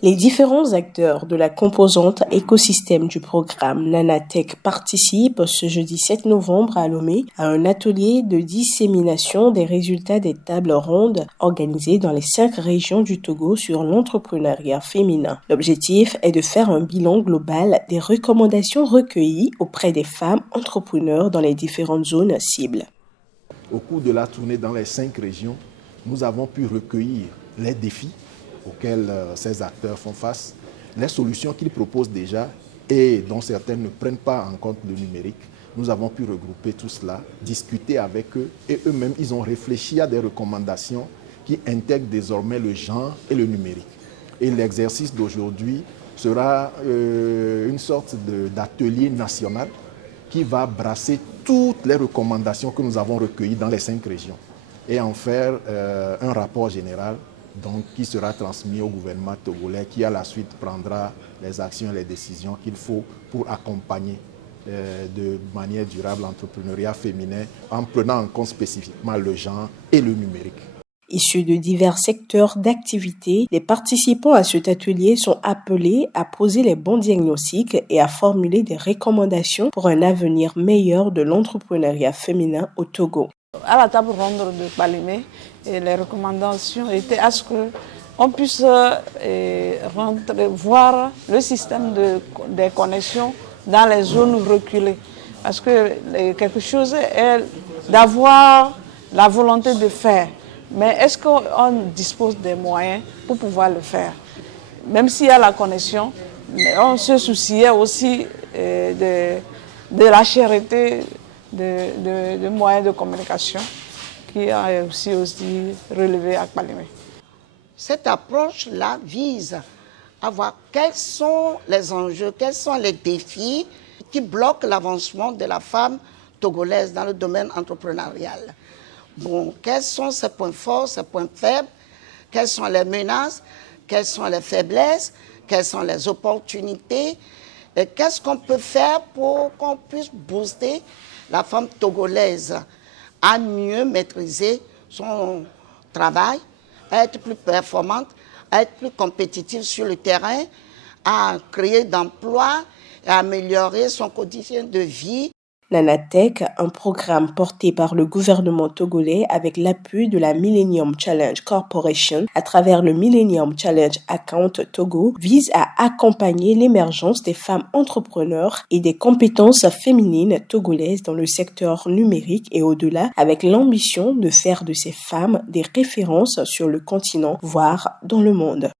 Les différents acteurs de la composante écosystème du programme Nanatech participent ce jeudi 7 novembre à Lomé à un atelier de dissémination des résultats des tables rondes organisées dans les 5 régions du Togo sur l'entrepreneuriat féminin. L'objectif est de faire un bilan global des recommandations recueillies auprès des femmes entrepreneurs dans les différentes zones cibles. Au cours de la tournée dans les 5 régions, nous avons pu recueillir les défis auxquels ces acteurs font face, les solutions qu'ils proposent déjà et dont certaines ne prennent pas en compte le numérique. Nous avons pu regrouper tout cela, discuter avec eux et eux-mêmes, ils ont réfléchi à des recommandations qui intègrent désormais le genre et le numérique. Et l'exercice d'aujourd'hui sera une sorte d'atelier national qui va brasser toutes les recommandations que nous avons recueillies dans les 5 régions et en faire un rapport général donc, qui sera transmis au gouvernement togolais qui à la suite prendra les actions et les décisions qu'il faut pour accompagner de manière durable l'entrepreneuriat féminin en prenant en compte spécifiquement le genre et le numérique. Issus de divers secteurs d'activité, les participants à cet atelier sont appelés à poser les bons diagnostics et à formuler des recommandations pour un avenir meilleur de l'entrepreneuriat féminin au Togo. À la table ronde de Palimé, les recommandations étaient à ce qu'on puisse voir le système des connexions dans les zones reculées. Parce que quelque chose est d'avoir la volonté de faire. Mais est-ce qu'on dispose des moyens pour pouvoir le faire? Même s'il y a la connexion, on se souciait aussi de la cherté de moyens de communication qui a aussi relevé à Palimé. Cette approche-là vise à voir quels sont les enjeux, quels sont les défis qui bloquent l'avancement de la femme togolaise dans le domaine entrepreneurial. Bon, quels sont ses points forts, ses points faibles, quelles sont les menaces, quelles sont les faiblesses, quelles sont les opportunités, et qu'est-ce qu'on peut faire pour qu'on puisse booster la femme togolaise à mieux maîtriser son travail, à être plus performante, à être plus compétitive sur le terrain, à créer d'emplois et à améliorer son quotidien de vie. Nanatech, un programme porté par le gouvernement togolais avec l'appui de la Millennium Challenge Corporation à travers le Millennium Challenge Account Togo, vise à accompagner l'émergence des femmes entrepreneurs et des compétences féminines togolaises dans le secteur numérique et au-delà, avec l'ambition de faire de ces femmes des références sur le continent, voire dans le monde.